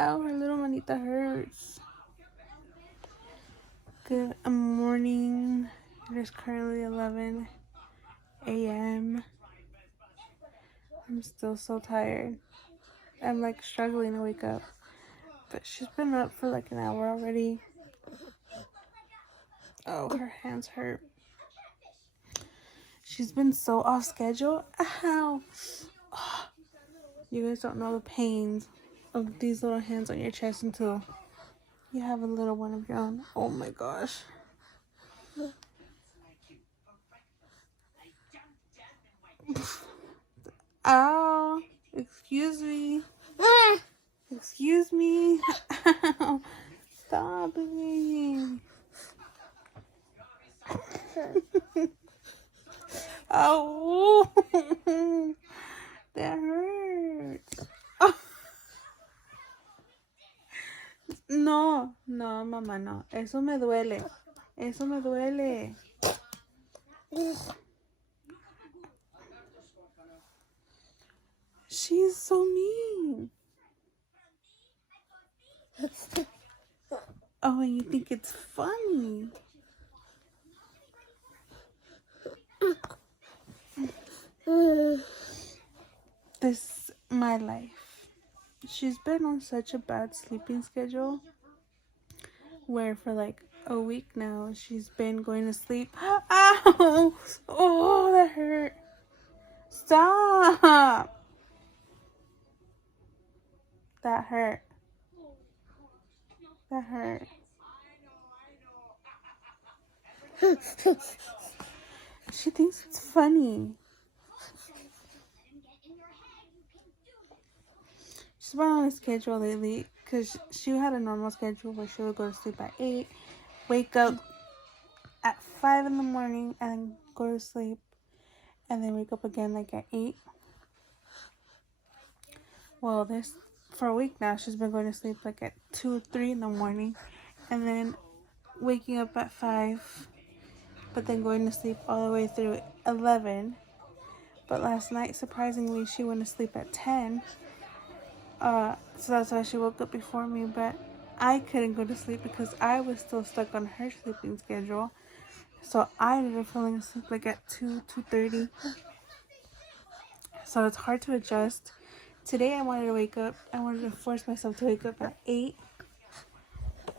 Ow, her little manita hurts. Good morning. It is currently 11 a.m. I'm still so tired. I'm like struggling to wake up. But she's been up for like an hour already. Oh, her hands hurt. She's been so off schedule. Ow. You guys don't know the pains of these little hands on your chest until you have a little one of your own. Oh my gosh. Ow. Excuse me. Excuse me. Ow. Stop it. Oh. That hurts. Oh. No, no, mamá, no. Eso me duele. Eso me duele. She's so mean. Oh, and you think it's funny. This my life. She's been on such a bad sleeping schedule where for like a week now she's been going to sleep. Ow! Oh, that hurt. Stop. That hurt. That hurt. She thinks it's funny. She's been on a schedule lately because she had a normal schedule where she would go to sleep at 8, wake up at 5 in the morning, and then go to sleep, and then wake up again like at 8. Well, for a week now, she's been going to sleep like at 2, 3 in the morning, and then waking up at 5, but then going to sleep all the way through 11. But last night, surprisingly, she went to sleep at 10. So that's why she woke up before me, but I couldn't go to sleep because I was still stuck on her sleeping schedule. So I ended up falling asleep like at 2:30. So it's hard to adjust. Today I wanted to force myself to wake up at 8,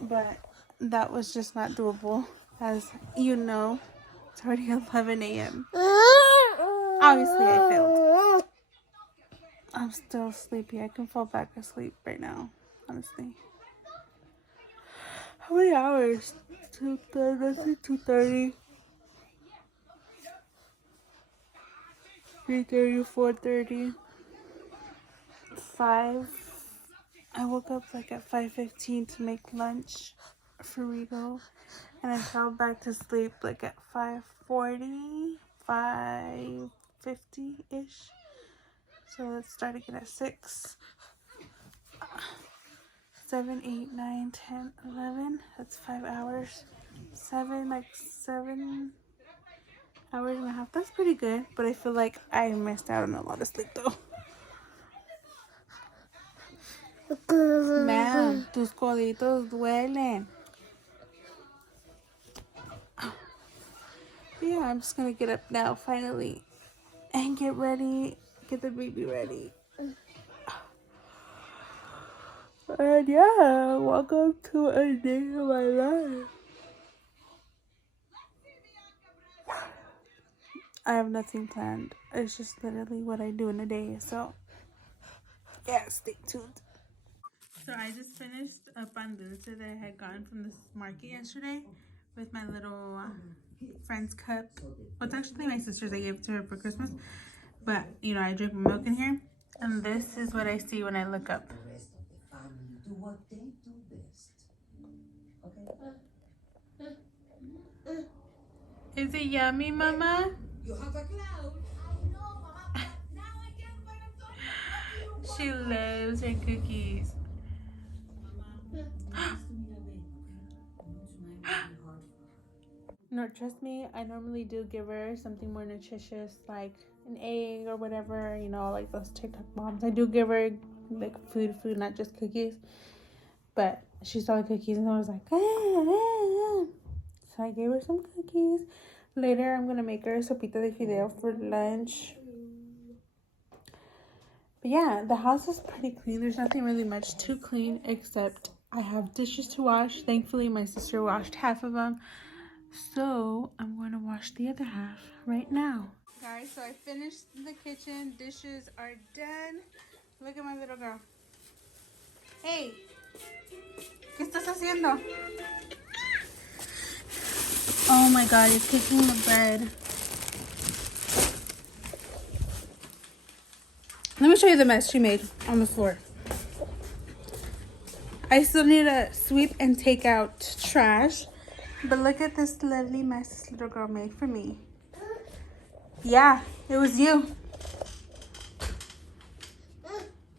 but that was just not doable. As you know, it's already 11 a.m. Obviously I failed. I'm still sleepy. I can fall back asleep right now, honestly. How many hours? 2:30, 2:30, 3:30, 4:30, 5. I woke up like at 5:15 to make lunch for Rigo, and I fell back to sleep like at 5:40, 5:50-ish. So let's start again at 6. 7, 8, 9, 10, 11. That's 5 hours. 7 hours and a half. That's pretty good, but I feel like I missed out on a lot of sleep though. Man, tus coditos duelen. Yeah, I'm just gonna get up now finally and get ready, get the baby ready. And yeah, welcome to a day of my life. I have nothing planned. It's just literally what I do in a day. So yeah, stay tuned. So I just finished a pan dulce that I had gotten from this market yesterday with my little friend's cup. Well, it's actually my sister's. I gave it to her for Christmas. But, you know, I drink milk in here. And this is what I see when I look up. Is it yummy, Mama? You have a cloud. I know, Mama, but now I can't find a She loves her cookies. No, trust me, I normally do give her something more nutritious, like an egg or whatever, you know, like those TikTok moms. I do give her like food, not just cookies. But she saw the cookies and I was like, ah. So I gave her some cookies. Later, I'm going to make her a sopita de fideo for lunch. But yeah, the house is pretty clean. There's nothing really much to clean except I have dishes to wash. Thankfully, my sister washed half of them. So I'm going to wash the other half right now. Guys, so I finished the kitchen. Dishes are done. Look at my little girl. Hey, ¿qué estás haciendo? Oh my god, you're kicking the bed. Let me show you the mess she made on the floor. I still need to sweep and take out trash. But look at this lovely mess this little girl made for me. Yeah, it was you.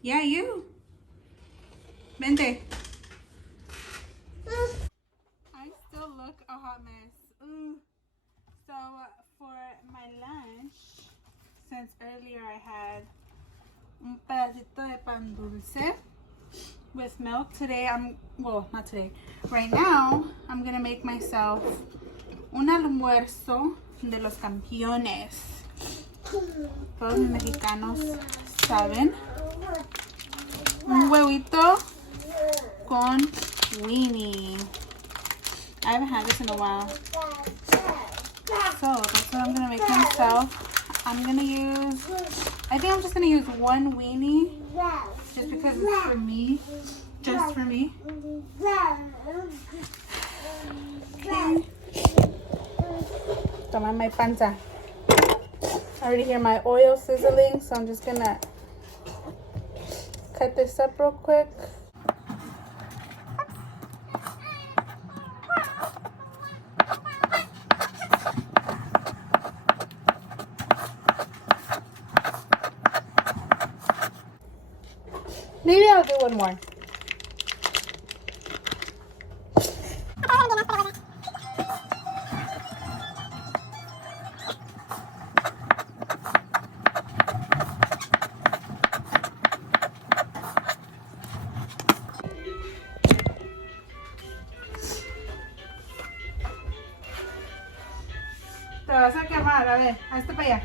Yeah, you. Vente. I still look a hot mess. Ooh. So for my lunch, since earlier I had un pedacito de pan dulce with milk. Today not today. Right now, I'm gonna make myself un almuerzo de los campeones. Todos los mexicanos saben. Un huevito con weenie. I haven't had this in a while. So that's what I'm gonna make myself. I'm just gonna use one weenie just because it's for me. Just for me. Okay. Toma my panza. I already hear my oil sizzling, so I'm just gonna cut this up real quick. Maybe I'll do one more. Te vas a quemar, a ver, hazte para allá.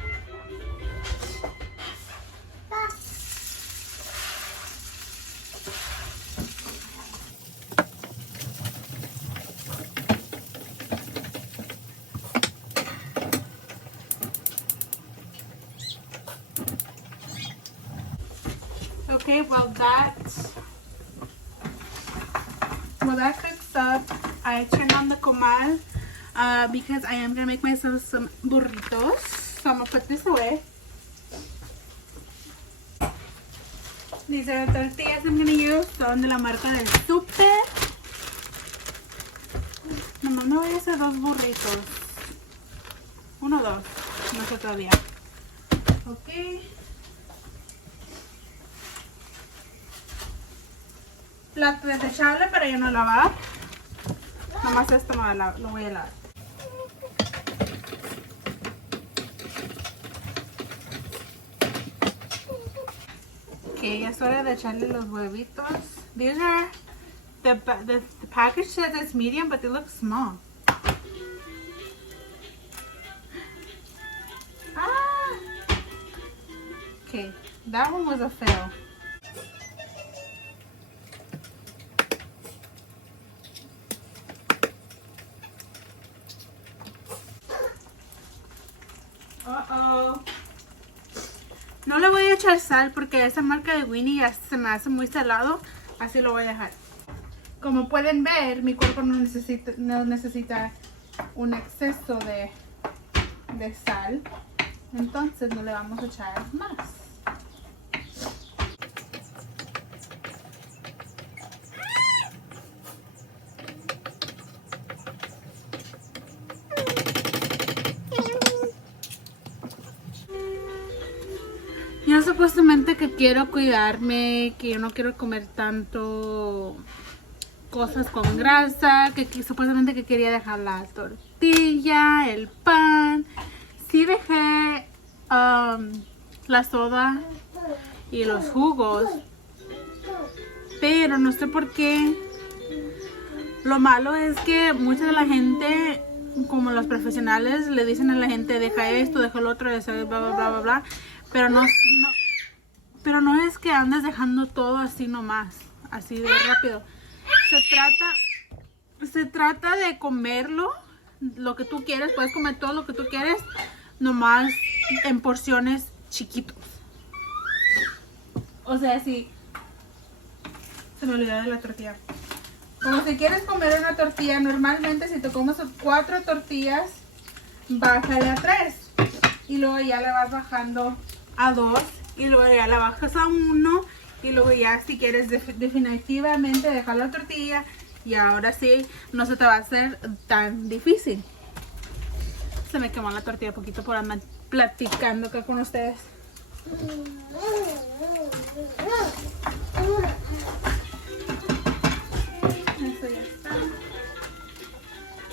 Okay, while that cooks up, I turn on the comal because I am gonna make myself some burritos. So I'm gonna put this away. These are the tortillas I'm gonna use. Son de la marca del Super. Nomás me voy a hacer 2 burritos. 1 o 2, no sé todavía. Ok. Plato desechable para yo no lavar. Nomás esto lo voy a lavar. Ok, ya es hora de echarle los huevitos. These are, the package says it's medium, but they look small. Ah! Okay, that one was a fail. No le voy a echar sal porque esa marca de Winnie ya se me hace muy salado. Así lo voy a dejar. Como pueden ver, mi cuerpo no necesita un exceso de sal. Entonces no le vamos a echar más. Yo supuestamente que quiero cuidarme, que yo no quiero comer tanto cosas con grasa, que supuestamente que quería dejar la tortilla, el pan. Sí dejé la soda y los jugos, pero no sé por qué Lo malo es que mucha de la gente, como los profesionales, le dicen a la gente, deja esto, deja lo otro, bla, bla, bla, bla, bla. Pero pero no es que andes dejando todo así nomás, así de rápido. Se trata de comerlo, lo que tú quieres, puedes comer todo lo que tú quieres, nomás en porciones chiquitos. O sea, si se me olvidó de la tortilla. Como si quieres comer una tortilla, normalmente si te comes 4 tortillas, bájale a 3. Y luego ya le vas bajando a 2. Y luego ya la bajas a 1. Y luego ya si quieres definitivamente dejar la tortilla. Y ahora sí, no se te va a hacer tan difícil. Se me quemó la tortilla un poquito por andar platicando acá con ustedes.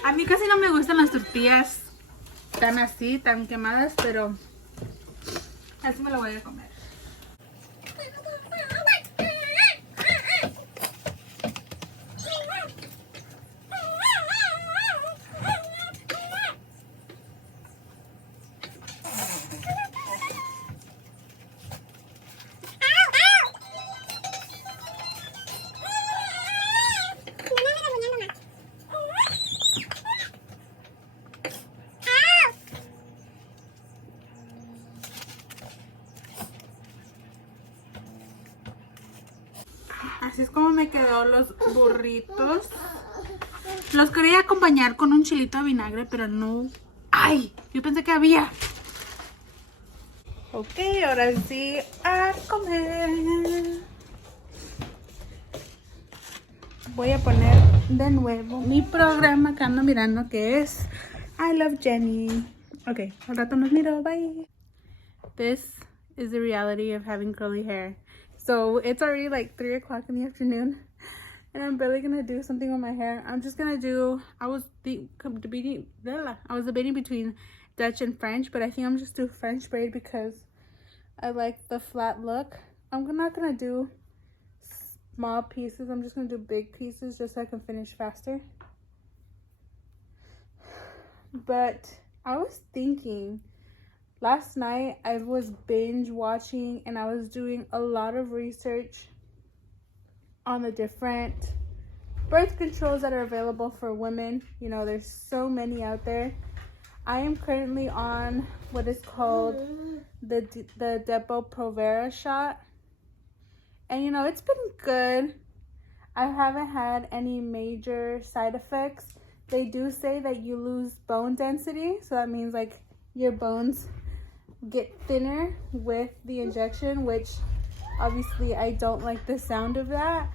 A mí casi no me gustan las tortillas tan así, tan quemadas, pero así me lo voy a comer. Así es como me quedó los burritos. Los quería acompañar con un chilito de vinagre, pero no. ¡Ay! Yo pensé que había. Ok, ahora sí a comer. Voy a poner de nuevo mi programa que ando mirando, que es I Love Jenny. Ok, al rato nos miro. Bye. This is the reality of having curly hair. So it's already like 3 o'clock in the afternoon, and I'm barely gonna do something with my hair. I'm just gonna do. I was debating between Dutch and French, but I think I'm just do French braid because I like the flat look. I'm not gonna do small pieces. I'm just gonna do big pieces just so I can finish faster. But I was thinking. Last night, I was binge watching and I was doing a lot of research on the different birth controls that are available for women. You know, there's so many out there. I am currently on what is called the Depo-Provera shot. And, you know, it's been good. I haven't had any major side effects. They do say that you lose bone density. So that means, like, your bones get thinner with the injection, which obviously I don't like the sound of that.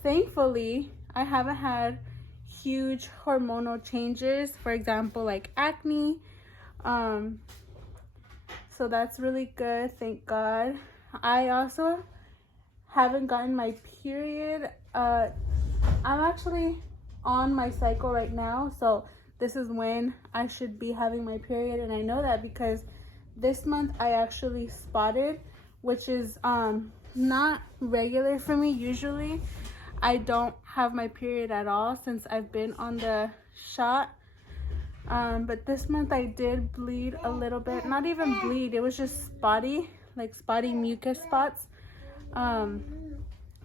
Thankfully, I haven't had huge hormonal changes, for example, like acne. So that's really good, thank God. I also haven't gotten my period. I'm actually on my cycle right now, so this is when I should be having my period, and I know that because this month I actually spotted, which is not regular for me. Usually I don't have my period at all since I've been on the shot, but this month I did bleed a little bit. Not even bleed, it was just spotty, like spotty mucus spots,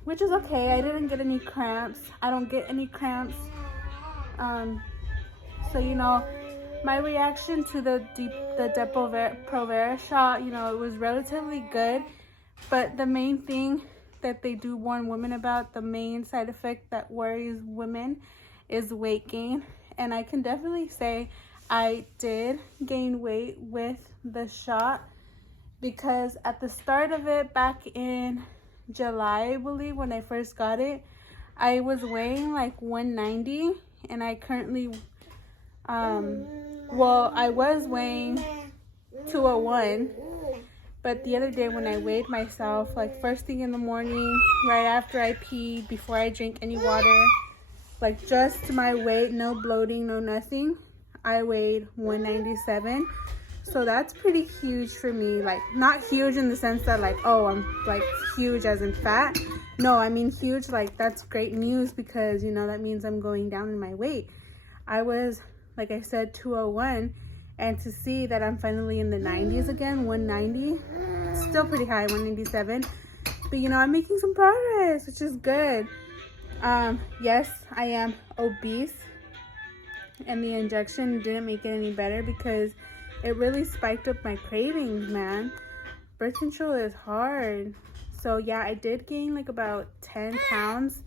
which is okay. I didn't get any cramps. I don't get any cramps. So, you know, my reaction to the Depo-Provera shot, you know, it was relatively good. But the main thing that they do warn women about, the main side effect that worries women, is weight gain. And I can definitely say I did gain weight with the shot, because at the start of it, back in July, I believe, when I first got it, I was weighing like 190, and I currently I was weighing 201, but the other day when I weighed myself, like first thing in the morning, right after I peed, before I drink any water, like just my weight, no bloating, no nothing, I weighed 197. So that's pretty huge for me. Like, not huge in the sense that like, oh, I'm like huge as in fat. No, I mean huge, like that's great news, because you know that means I'm going down in my weight. I was, like I said, 201, and to see that I'm finally in the 90s again, 190, still pretty high, 197, but you know, I'm making some progress, which is good. Yes, I am obese, and the injection didn't make it any better because it really spiked up my cravings, man. Birth control is hard. So yeah, I did gain like about 10 pounds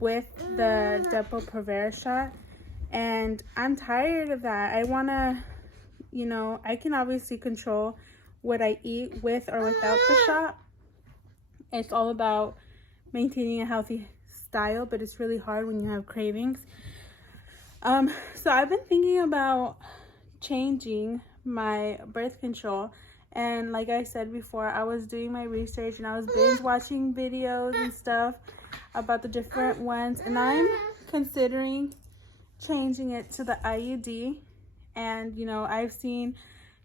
with the Depo-Provera shot, and I'm tired of that. I want to, you know, I can obviously control what I eat with or without the shot. It's all about maintaining a healthy style, but it's really hard when you have cravings. So I've been thinking about changing my birth control, and like I said before, I was doing my research and I was binge watching videos and stuff about the different ones, and I'm considering changing it to the IUD. And you know, I've seen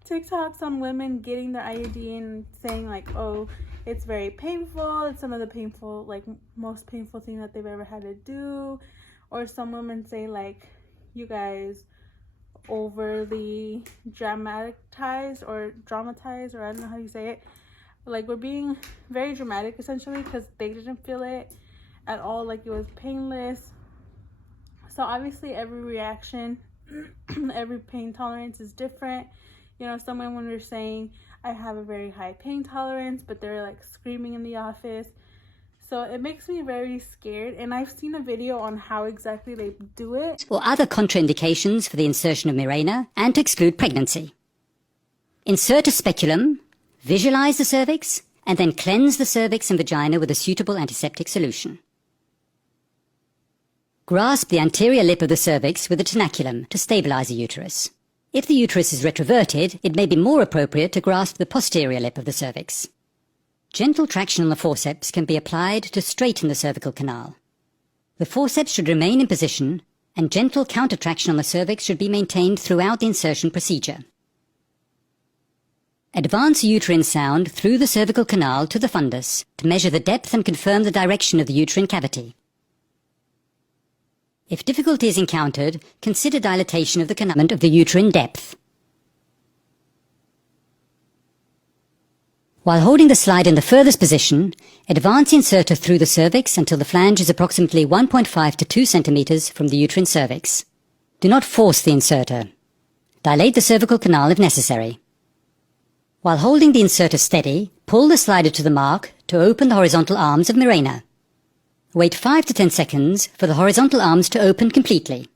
TikToks on women getting their IUD and saying like, oh, it's very painful, it's some of the painful, like most painful thing that they've ever had to do. Or some women say like, you guys overly dramatized, or I don't know how you say it, like we're being very dramatic essentially, because they didn't feel it at all, like it was painless. So obviously every reaction every pain tolerance is different. You know, some women were saying I have a very high pain tolerance, but they're like screaming in the office. So it makes me very scared, and I've seen a video on how exactly they do it. Or other contraindications for the insertion of Mirena, and to exclude pregnancy. Insert a speculum, visualize the cervix, and then cleanse the cervix and vagina with a suitable antiseptic solution. Grasp the anterior lip of the cervix with a tenaculum to stabilize the uterus. If the uterus is retroverted, it may be more appropriate to grasp the posterior lip of the cervix. Gentle traction on the forceps can be applied to straighten the cervical canal. The forceps should remain in position, and gentle counter-traction on the cervix should be maintained throughout the insertion procedure. Advance uterine sound through the cervical canal to the fundus to measure the depth and confirm the direction of the uterine cavity. If difficulty is encountered, consider dilatation of the canal of the uterine depth. While holding the slide in the furthest position, advance the inserter through the cervix until the flange is approximately 1.5 to 2 centimeters from the uterine cervix. Do not force the inserter. Dilate the cervical canal if necessary. While holding the inserter steady, pull the slider to the mark to open the horizontal arms of Mirena. Wait 5 to 10 seconds for the horizontal arms to open completely.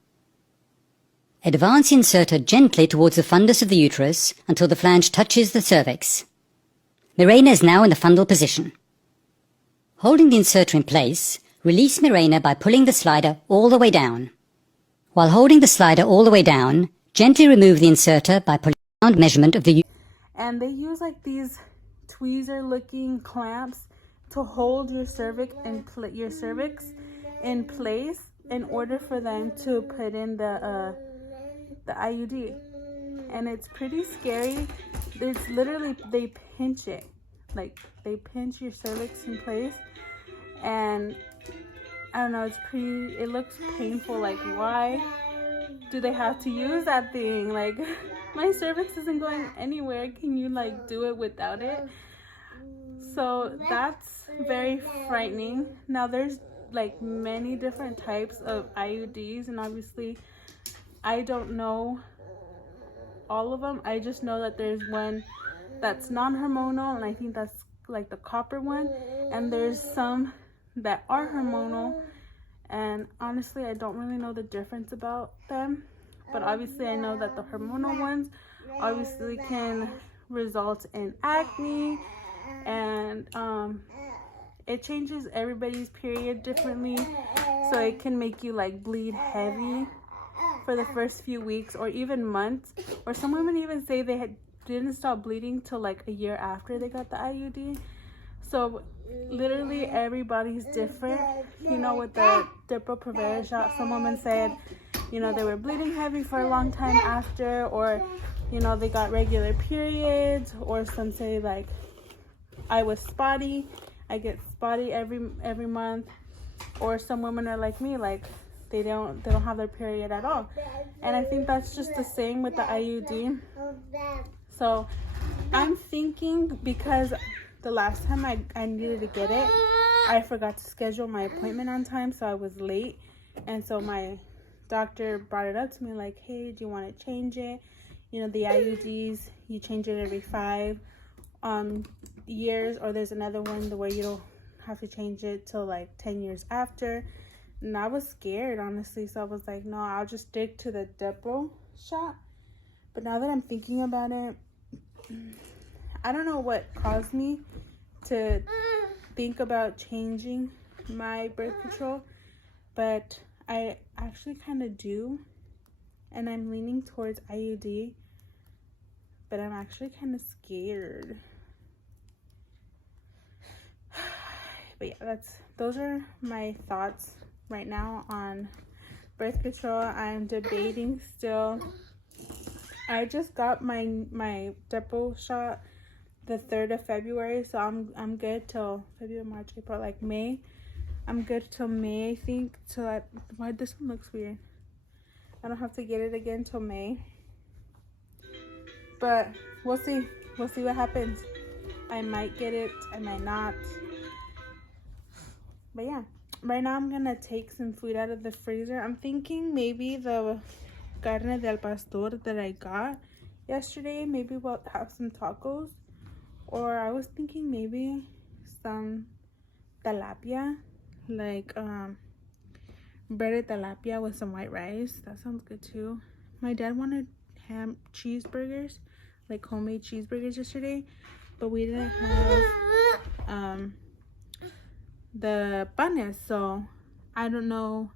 Advance the inserter gently towards the fundus of the uterus until the flange touches the cervix. Mirena is now in the fundal position. Holding the inserter in place, release Mirena by pulling the slider all the way down. While holding the slider all the way down, gently remove the inserter by pulling down measurement of the uterus. And they use like these tweezer-looking clamps to hold your cervix in place in order for them to put in the IUD. And it's pretty scary. It's literally, they pinch it, like they pinch your cervix in place, and I don't know, it looks painful. Like, why do they have to use that thing? Like, my cervix isn't going anywhere. Can you like do it without it? So that's very frightening. Now there's like many different types of IUDs, and obviously I don't know all of them. I just know that there's one that's non-hormonal, and I think that's like the copper one, and there's some that are hormonal, and honestly I don't really know the difference about them, but obviously I know that the hormonal ones obviously can result in acne, and it changes everybody's period differently, so it can make you like bleed heavy for the first few weeks or even months, or some women even say they didn't stop bleeding till like a year after they got the IUD. So literally everybody's different. You know, with the Depo-Provera shot, some women said, you know, they were bleeding heavy for a long time after, or you know, they got regular periods, or some say like I was spotty. I get spotty every month, or some women are like me, like they don't have their period at all. And I think that's just the same with the IUD. So I'm thinking, because the last time I needed to get it, I forgot to schedule my appointment on time, so I was late. And so my doctor brought it up to me like, hey, do you want to change it? You know, the IUDs, you change it every 5 years, or there's another one where you don't have to change it till like 10 years after. And I was scared, honestly, so I was like, no, I'll just stick to the Depo shot. But now that I'm thinking about it, I don't know what caused me to think about changing my birth control, but I actually kind of do, and I'm leaning towards IUD, but I'm actually kind of scared. But yeah, those are my thoughts right now on birth control. I'm debating still. I just got my Depo shot the 3rd of February, so I'm good till February, March, April, like May. I'm good till May, I think. Why this one looks weird. I don't have to get it again till May. But we'll see. We'll see what happens. I might get it, I might not. But yeah, right now I'm gonna take some food out of the freezer. I'm thinking maybe the carne del pastor that I got yesterday, maybe we'll have some tacos. Or I was thinking maybe some tilapia, like breaded tilapia with some white rice. That sounds good too. My dad wanted ham cheeseburgers, like homemade cheeseburgers yesterday, but we didn't have the panes, so I don't know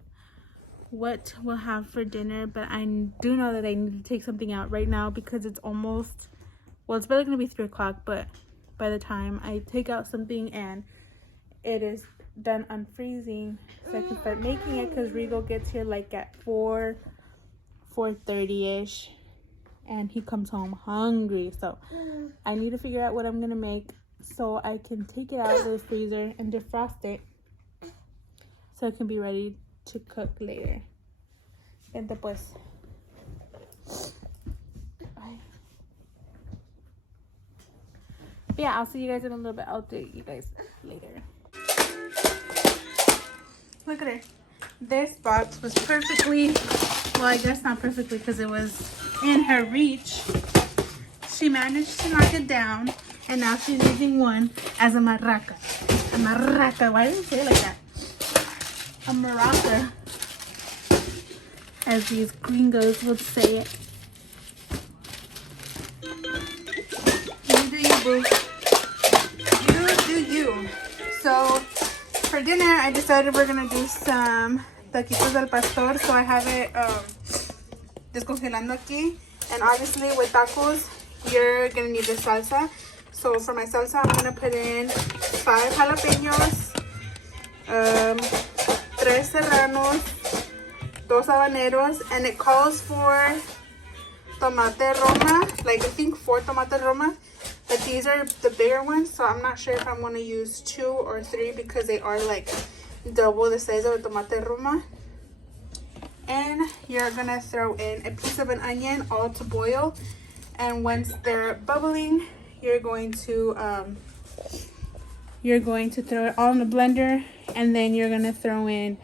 what we'll have for dinner. But I do know that I need to take something out right now, because it's almost, well, it's barely gonna be 3 o'clock, but by the time I take out something and it is done unfreezing, so I can start making it, because Rigo gets here like at 4:30ish, and he comes home hungry. So I need to figure out what I'm gonna make so I can take it out of the freezer and defrost it, so it can be ready to cook later. Vente pues. But yeah, I'll see you guys in a little bit. I'll update you guys later. Look at her. This box was perfectly, well, I guess not perfectly, because it was in her reach. She managed to knock it down, and now she's using one as a maraca. A maraca. Why did you say it like that? A maraca, as these gringos would say it. You do you, boo. You do you. So for dinner, I decided we're gonna do some taquitos del pastor. So I have it descongelando aquí. And obviously with tacos, you're gonna need the salsa. So for my salsa, I'm gonna put in 5 jalapenos, 3 serranos, 2 habaneros, and it calls for tomate roma, like I think 4 tomate roma, but these are the bigger ones, so I'm not sure if I'm going to use 2 or 3, because they are like double the size of a tomate roma. And you're going to throw in a piece of an onion, all to boil, and once they're bubbling, you're going to throw it all in the blender, and then you're going to throw in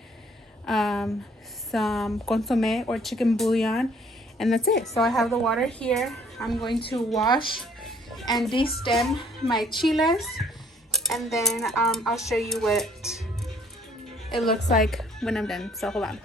some consomme or chicken bouillon, and that's it. So I have the water here. I'm going to wash and de-stem my chiles, and then I'll show you what it looks like when I'm done. So hold on.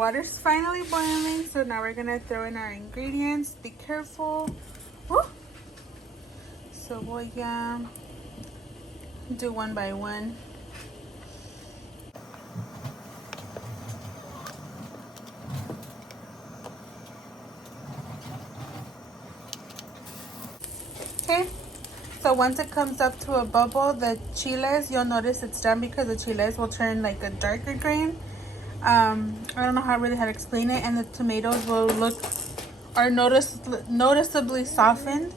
Water's finally boiling, so now we're gonna throw in our ingredients. Be careful. Woo! So voy a do one by one. Okay, so once it comes up to a bubble, the chiles, you'll notice it's done because the chiles will turn like a darker green. I don't know how to explain it, and the tomatoes are noticeably softened.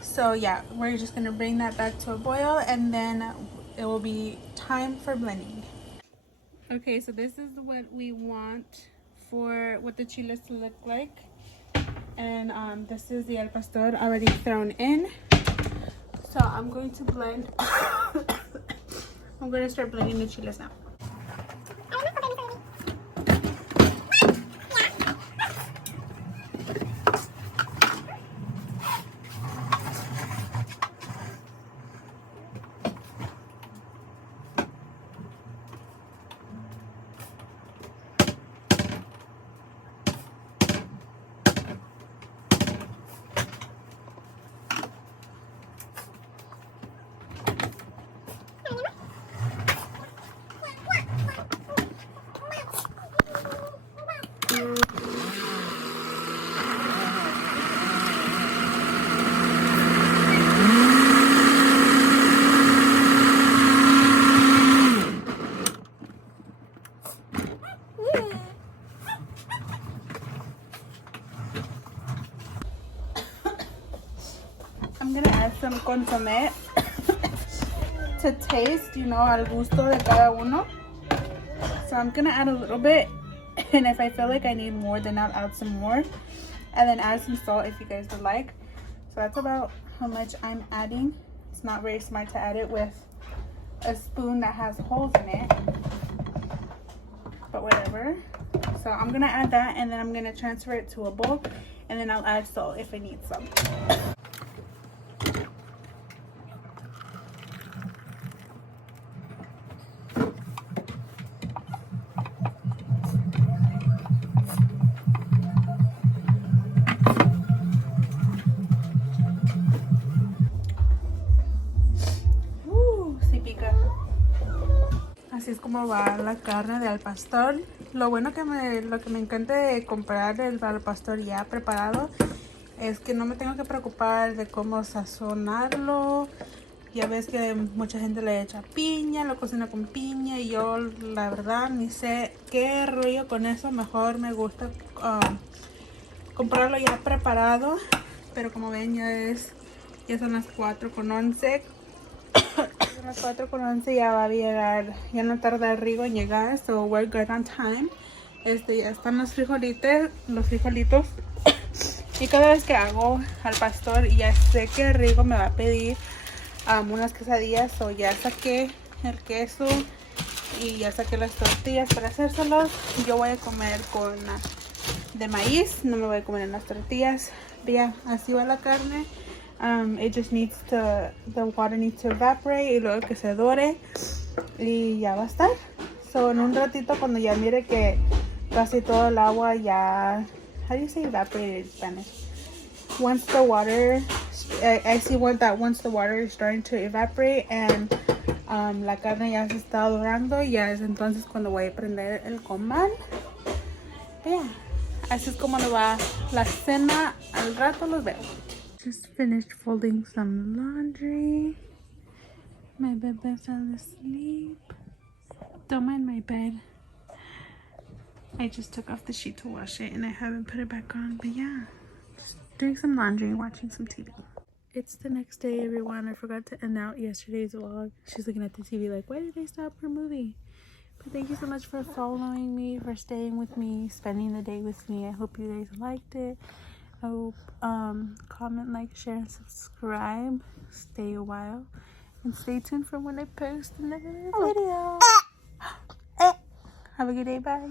So yeah, we're just gonna bring that back to a boil, and then it will be time for blending. Okay, so this is what we want for what the chiles to look like, and this is the al pastor already thrown in. So I'm going to blend. I'm going to start blending the chiles now. I'm gonna add some consomme to taste, al gusto de cada uno. So I'm gonna add a little bit, and if I feel like I need more, then I'll add some more, and then add some salt if you guys would like. So that's about how much I'm adding. It's not very smart to add it with a spoon that has holes in it, but whatever. So I'm gonna add that, and then I'm gonna transfer it to a bowl, and then I'll add salt if I need some. Sí pica. Así es como va la carne de al pastor. Lo bueno lo que me encanta de comprar el al pastor ya preparado es que no me tengo que preocupar de cómo sazonarlo. Ya ves que mucha gente le echa piña, lo cocina con piña, y yo la verdad ni sé qué rollo con eso. Mejor me gusta comprarlo ya preparado. Pero como ven, ya son las 4:11. A las 4:11 ya va a llegar, ya no tarda el Rigo en llegar, so we're good on time. Ya están los frijolitos. Y cada vez que hago al pastor, ya sé que Rigo me va a pedir unas quesadillas, o ya saqué el queso y ya saqué las tortillas para hacérselos. Yo voy a comer con de maíz, no me voy a comer en las tortillas. Vean, así va la carne. It just needs the water needs to evaporate, y luego que se dore, y ya va a estar. So en un ratito, cuando ya mire que casi todo el agua ya, how do you say evaporate in Spanish? Once the water, I see that once the water is starting to evaporate and la carne ya se está dorando, ya es entonces cuando voy a prender el comal. Yeah. Así es como nos va la cena. Al rato los veo. Just finished folding some laundry. My bebé fell asleep. Don't mind my bed. I just took off the sheet to wash it, and I haven't put it back on. But yeah, just doing some laundry and watching some TV. It's the next day, everyone. I forgot to end out yesterday's vlog. She's looking at the TV like, why did they stop her movie? But thank you so much for following me, for staying with me, spending the day with me. I hope you guys liked it. I hope comment, like, share, and subscribe. Stay a while, and stay tuned for when I post another video. Have a good day. Bye.